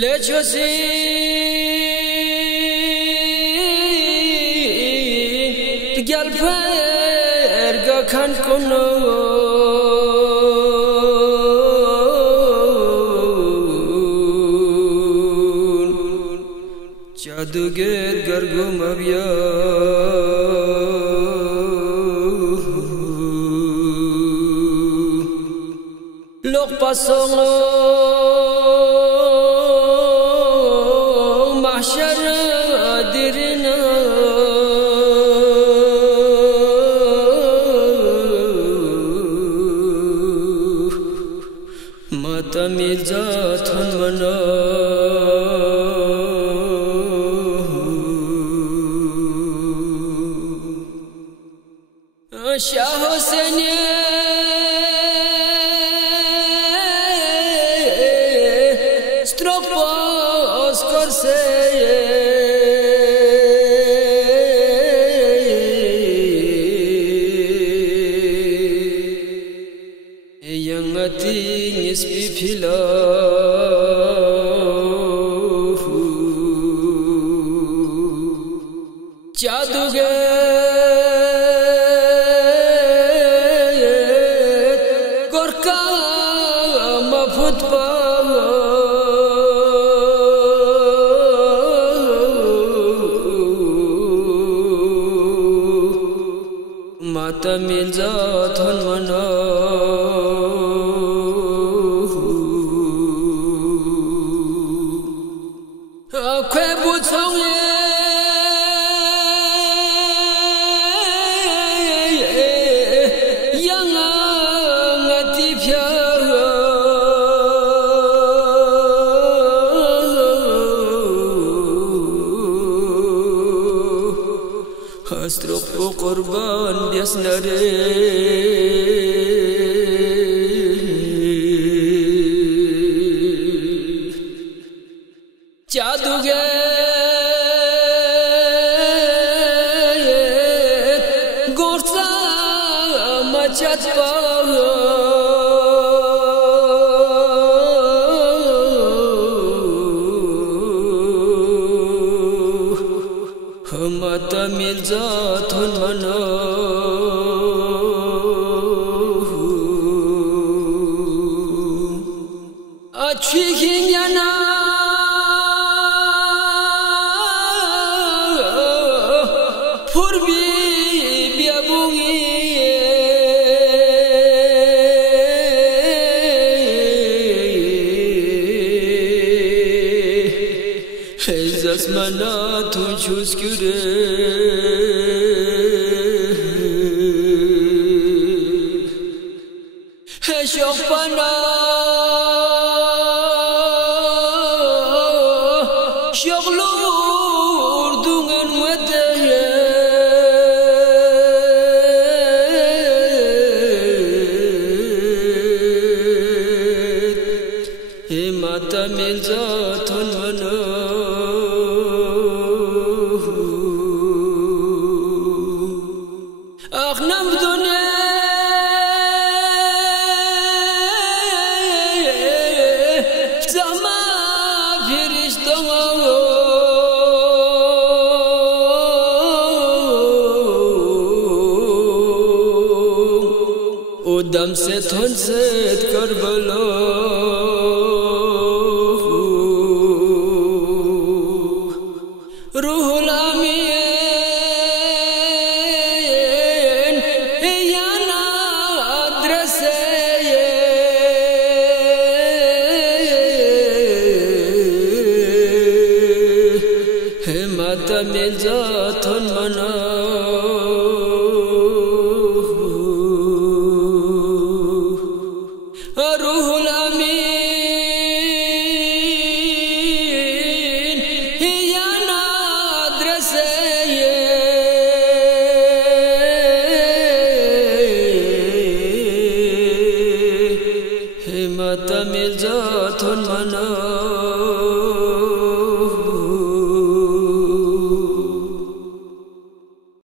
Lechosi Gyalperga khan kono Jaduger gargum abya Lok pasong mahsyar dirina mata milza thon mana Shah Hussain Stropos korse yang ati nisbi phila jaduger gorka mafut mata milza thon mana khwe bu chong yang ngati phya Hasrok po korban biasnare Jaduger gorsa machat pa mata milza thon mana achi hinyana purbi biabungi zasmana tu chuskure shokpana shoklur dungan wadaye mata milza thon mana Akhnam dunya Zama firishton Udam se thon set Karbala Ruhul Amin yana adrese mata milza thon mana